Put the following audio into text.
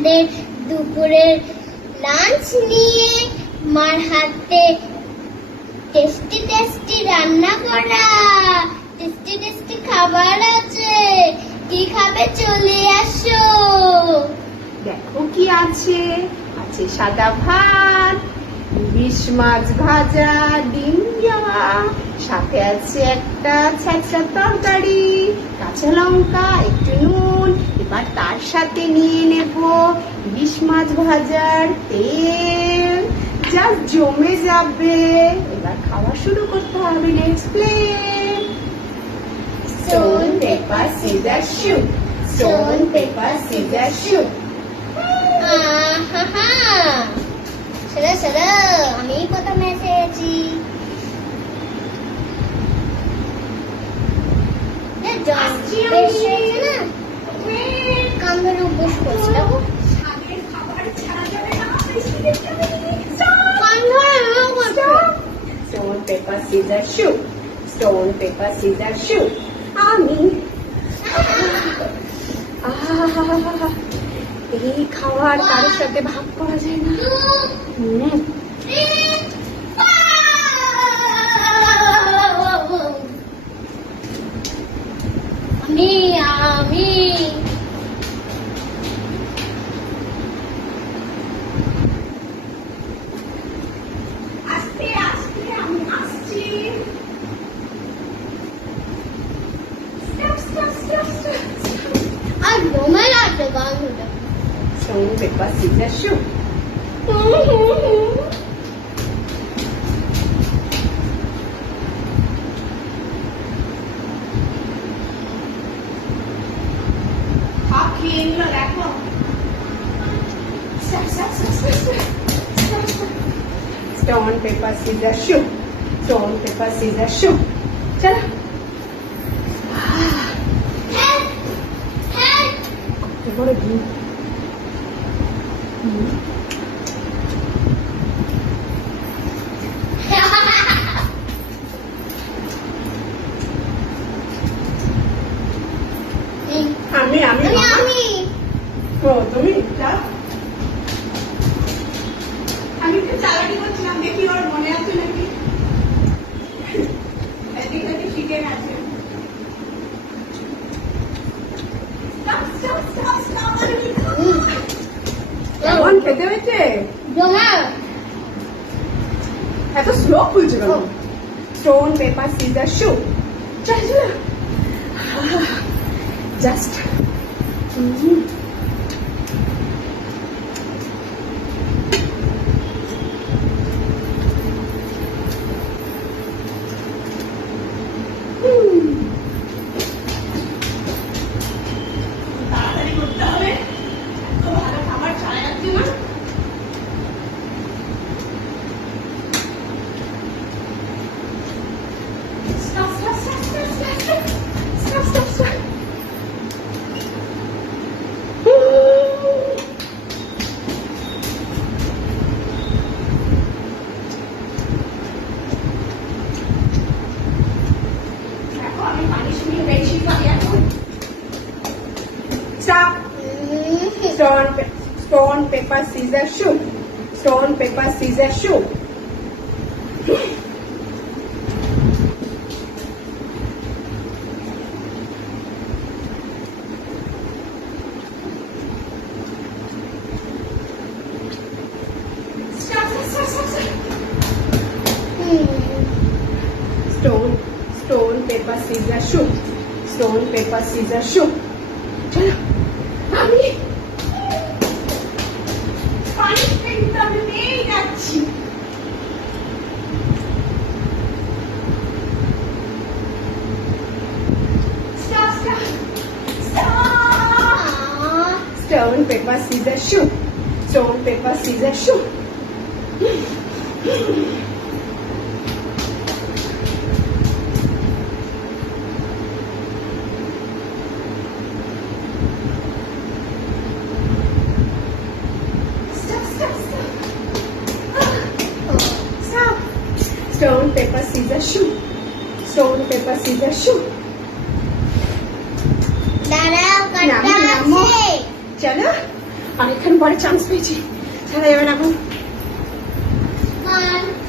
আমাদের দুপুরের লাঞ্চ নিয়ে মার হাতে টেস্টি টেস্টি রান্না করা, টেস্টি টেস্টি খাবার আছে। কি খাবে চলে আসো। দেখো কি আছে, আছে সাদা ভাত, ইলিশ মাছ ভাজা, ডিম দেওয়া, সাথে আছে একটা ছ্যাঁচড়া তরকারি, কাঁচা লঙ্কা, একটু নুন। এবার তার সাথে নিয়ে নেব ইলিশ মাছ ভাজার তেল, যা জমে যাবে। এবার খাওয়া শুরু করতে হবে। Next plate. Stone paper scissor shoot, stone paper scissor shoot. সেরা সেরা, আমি প্রথমে এসেছি। কান ধরে অভ্যেস করছে না। Stone, paper, scissors, shoot. Stone, paper, scissors, shoot. আমি এই খাবার কারোর সাথে ভাগ করা যায় না। আমি আমি আস্তে আস্তে আমি আসছি। আর জমে লাগছে গান ধরে। Stone, paper, scissors, shoot. দেখো Stone, paper, scissors, shoot. Stone, paper, scissors, shoot. চলো। কত বড় ভিড়। আমি আমি আমি ও তুমি যাও। আমি তো চালাকি করছিলাম, দেখি ওর মনে আছে নাকি। এদিক থেকে শিখে গেছে। কেমন খেতে হয়েছে? জমা এত স্লো খুলছে কেন? স্টোন পেপার সিজার শু। চল চল। জাস্ট তাড়াতাড়ি করতে হবে, এত ভালো খাবার ছাড়া যাচ্ছে না। Stop, stop, stop, stop, stop, stop. Stop, stop, stop. দেখো আমি পানিশমেন্ট বেশি পাই এখন। Stop. Stone, paper, scissors, shoot. Stone, paper, scissors, shoot. Stop, stop, stop, stop. Stone, paper, scissors, shoot. Stone, paper, scissors, shoot. চলো আমি পানিশমেন্ট আমি পেয়ে যাচ্ছি। Stop, stop, stop. Stone, paper, scissors, shoot. Stone, paper, scissors, shoot. Stone, paper, scissors, shoot. Stone, paper, scissors, shoot. দাঁড়াও, কাটটা নামো, নামো। আছে। চলো অনেকক্ষণ পরে চান্স পেয়েছি, ছাড়া যাবে না এখন। 1